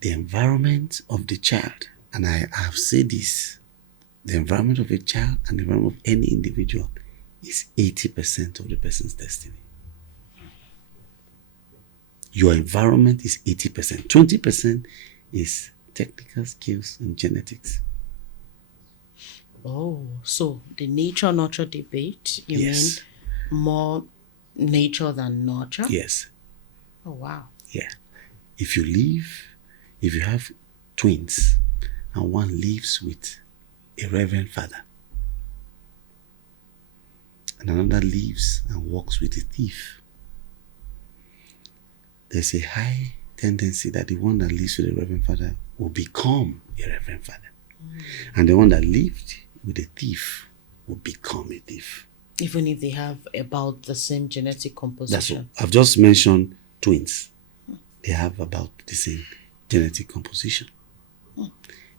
the environment of the child, and I have said this, the environment of a child and the environment of any individual is 80% of the person's destiny. Your environment is 80%. 20% is technical skills and genetics. Oh, so the nature-nurture debate, you Yes. mean more nature than nurture? Yes. Oh, wow. Yeah. If you have twins and one lives with a reverend father and another lives and works with a thief, there's a high tendency that the one that lives with a reverend father will become a reverend father. And the one that lived with a thief will become a thief. Even if they have about the same genetic That's composition. all. I've just mentioned twins. They have about the same genetic composition.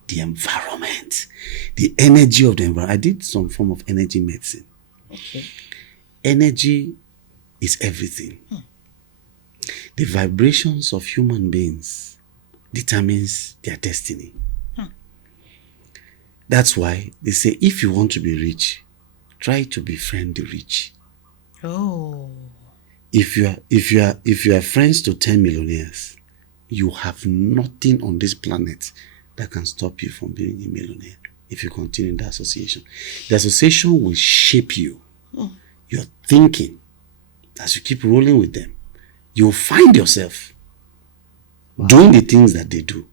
The environment, the energy of the environment. I did some form of energy medicine. Okay. Energy is everything. The vibrations of human beings determines their destiny. That's why they say if you want to be rich, try to befriend the rich. Oh. If you are friends to 10 millionaires, you have nothing on this planet that can stop you from being a millionaire if you continue in the association. The association will shape you. Your thinking, as you keep rolling with them, you'll find yourself doing the things that they do.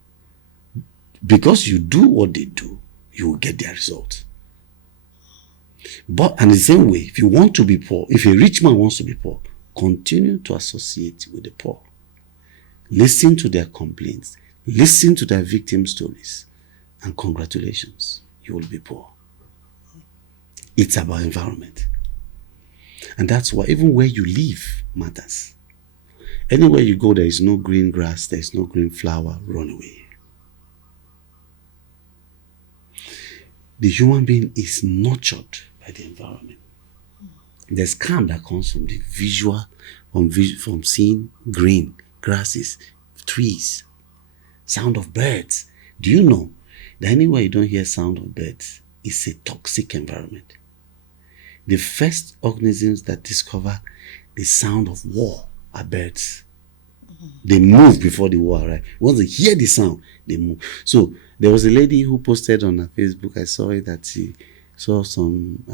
Because you do what they do, you will get their results. But in the same way, if you want to be poor, if a rich man wants to be poor, continue to associate with the poor. Listen to their complaints. Listen to their victim stories. And congratulations, you will be poor. It's about environment. And that's why even where you live matters. Anywhere you go, there is no green grass, there is no green flower, run away. The human being is nurtured by the environment. There's calm that comes from the visual, from seeing green grasses, trees, sound of birds. Do you know that anywhere you don't hear sound of birds, it's a toxic environment? The first organisms that discover the sound of war are birds. They move before the war arrives. Once they hear the sound, they move. So there was a lady who posted on her Facebook, I saw it, that she saw some,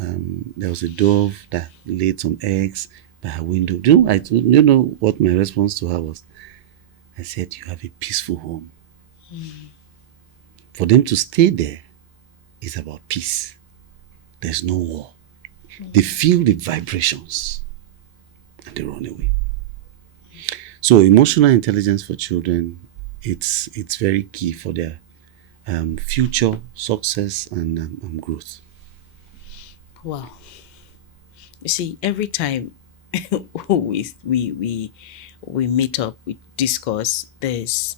there was a dove that laid some eggs by her window. Do you know what my response to her was? I said, you have a peaceful home. For them to stay there is about peace. There's no war. They feel the vibrations and they run away. So emotional intelligence for children, it's very key for their future success and growth. Wow. You see, every time we meet up, we discuss, there's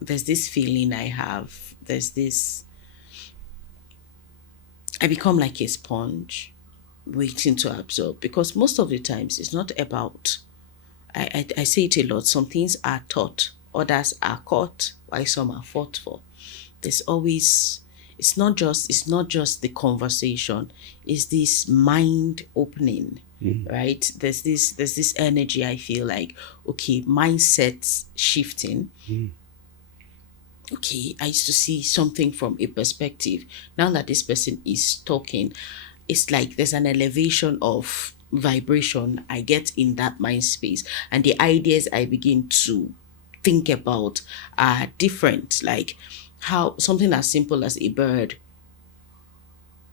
this feeling I have. I become like a sponge waiting to absorb, because most of the times it's not about, I say it a lot, some things are taught, others are caught, while some are fought for. There's always, it's not just the conversation, it's this mind opening, right? There's this energy, I feel like, okay, mindsets shifting. Okay, I used to see something from a perspective. Now that this person is talking, it's like there's an elevation of vibration I get in that mind space, and the ideas I begin to think about are different. Like how something as simple as a bird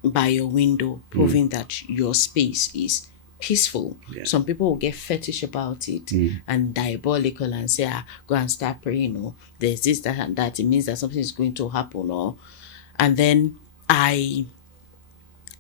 by your window, proving that your space is peaceful. Yeah. Some people will get fetish about it and diabolical and say, go and start praying, or there's this, that, and that. It means that something is going to happen, or and then I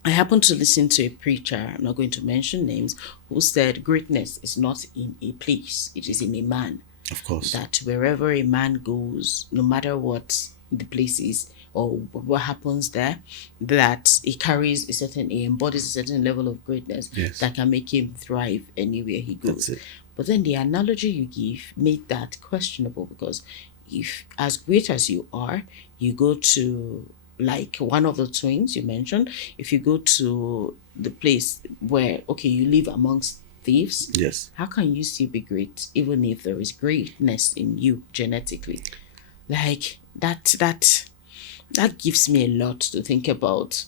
happened to listen to a preacher, I'm not going to mention names, who said greatness is not in a place, it is in a man. Of course. That wherever a man goes, no matter what the place is or what happens there, that he carries he embodies a certain level of greatness that can make him thrive anywhere he goes. That's it. But then the analogy you give made that questionable, because if as great as you are, you go to like one of the twins you mentioned, if you go to the place where okay you live amongst thieves, Yes. how can you still be great even if there is greatness in you genetically? Like that gives me a lot to think about.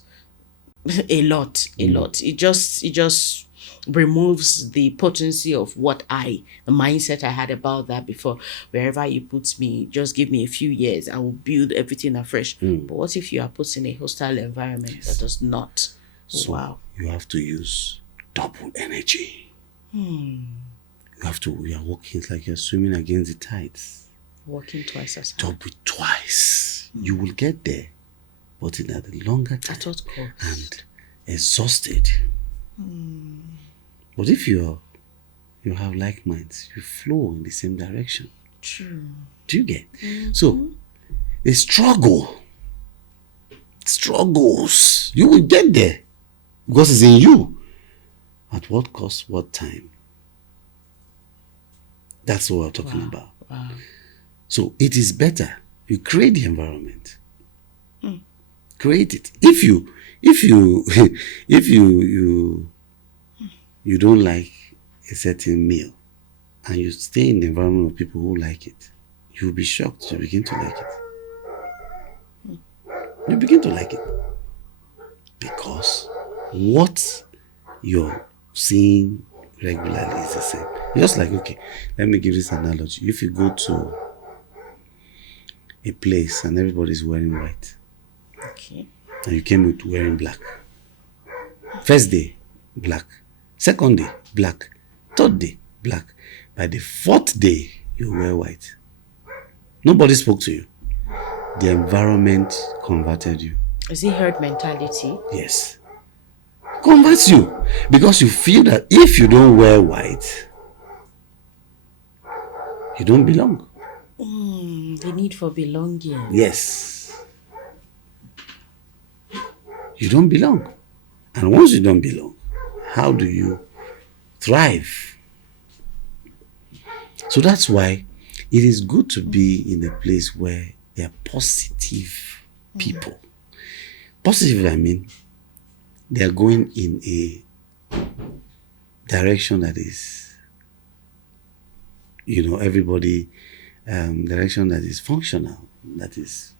A lot. It just removes the potency of the mindset I had about that before. Wherever you put me, just give me a few years, I will build everything afresh. But what if you are put in a hostile environment that does not? So Wow. you have to use double energy. You are walking, it's like you're swimming against the tides. Working twice as hard. Double twice. You will get there, but in a longer time. At what cost? And exhausted. But if you have like minds, you flow in the same direction. True. Do you get? So the struggles, you will get there because it's in you. At what cost? What time? That's what we're talking about. Wow. So it is better you create the environment. Create it. If you you don't like a certain meal and you stay in the environment of people who like it, you'll be shocked to begin to like it. You begin to like it because what you're seeing regularly is the same. Just like, okay, let me give this analogy. If you go to a place and everybody's wearing white, Okay. and you came with wearing black. First day, black. Second day, black. Third day, black. By the fourth day, you wear white. Nobody spoke to you. The environment converted you. Is it herd mentality? Yes. Converts you. Because you feel that if you don't wear white, you don't belong. The need for belonging. Yes. You don't belong. And once you don't belong, how do you thrive? So that's why it is good to be in a place where there are positive people. Positive, I mean, they are going in a direction that is, everybody, direction that is functional, that is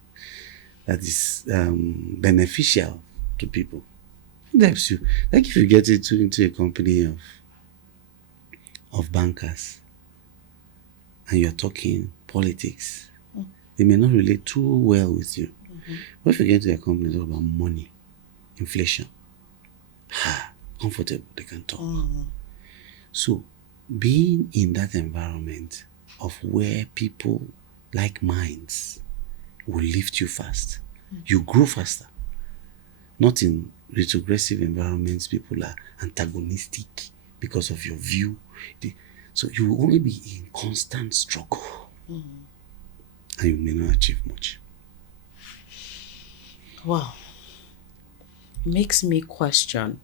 beneficial to people. It helps you. Like if you get into a company of bankers and you're talking politics, they may not relate too well with you. But if you get into a company talk about money, inflation, comfortable, they can talk. So being in that environment of where people like minds will lift you fast. You grow faster. Not in retrogressive environments, people are antagonistic because of your view. So you will only be in constant struggle. And you may not achieve much. Wow. It makes me question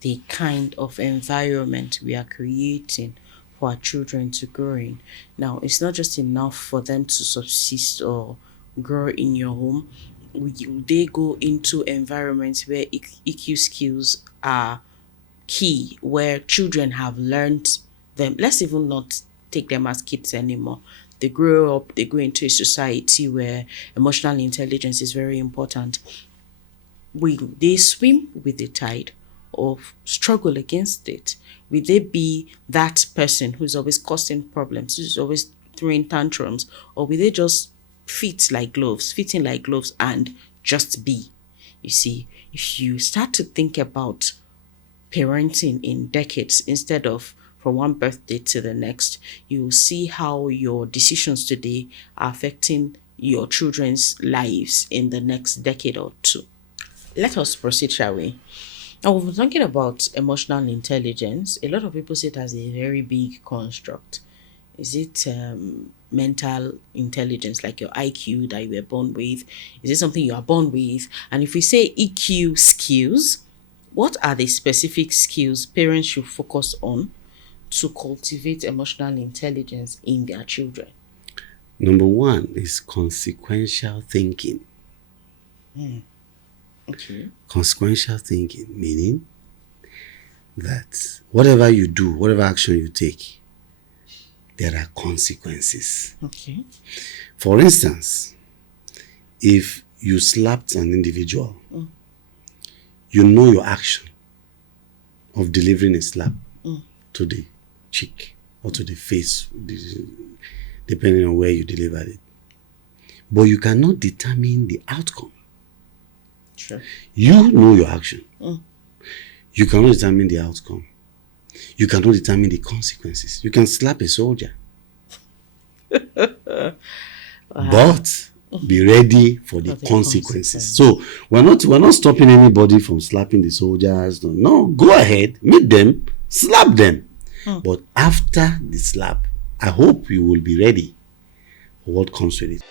the kind of environment we are creating for our children to grow in. Now, it's not just enough for them to subsist or grow in your home. They go into environments where EQ skills are key, where children have learned them. Let's even not take them as kids anymore. They grow up, they go into a society where emotional intelligence is very important. Will they swim with the tide or struggle against it? Will they be that person who's always causing problems, who's always throwing tantrums, or will they just fit in like gloves and just be? You see, if you start to think about parenting in decades instead of from one birthday to the next, you will see how your decisions today are affecting your children's lives in the next decade or two. Let us proceed, shall we? Now, we've been talking about emotional intelligence. A lot of people see it as a very big construct. Is it mental intelligence, like your IQ that you were born with? Is it something you are born with? And if we say EQ skills, what are the specific skills parents should focus on to cultivate emotional intelligence in their children? Number one is consequential thinking. Okay. Consequential thinking, meaning that whatever you do, whatever action you take, there are consequences. Okay. For instance, if you slapped an individual, you know your action of delivering a slap to the cheek or to the face, depending on where you delivered it. But you cannot determine the outcome. Sure. You know your action. You cannot determine the outcome. You cannot determine the consequences. You can slap a soldier. But be ready for the consequences. So we're not stopping anybody from slapping the soldiers. No, go ahead, meet them, slap them. But after the slap, I hope you will be ready for what comes with it.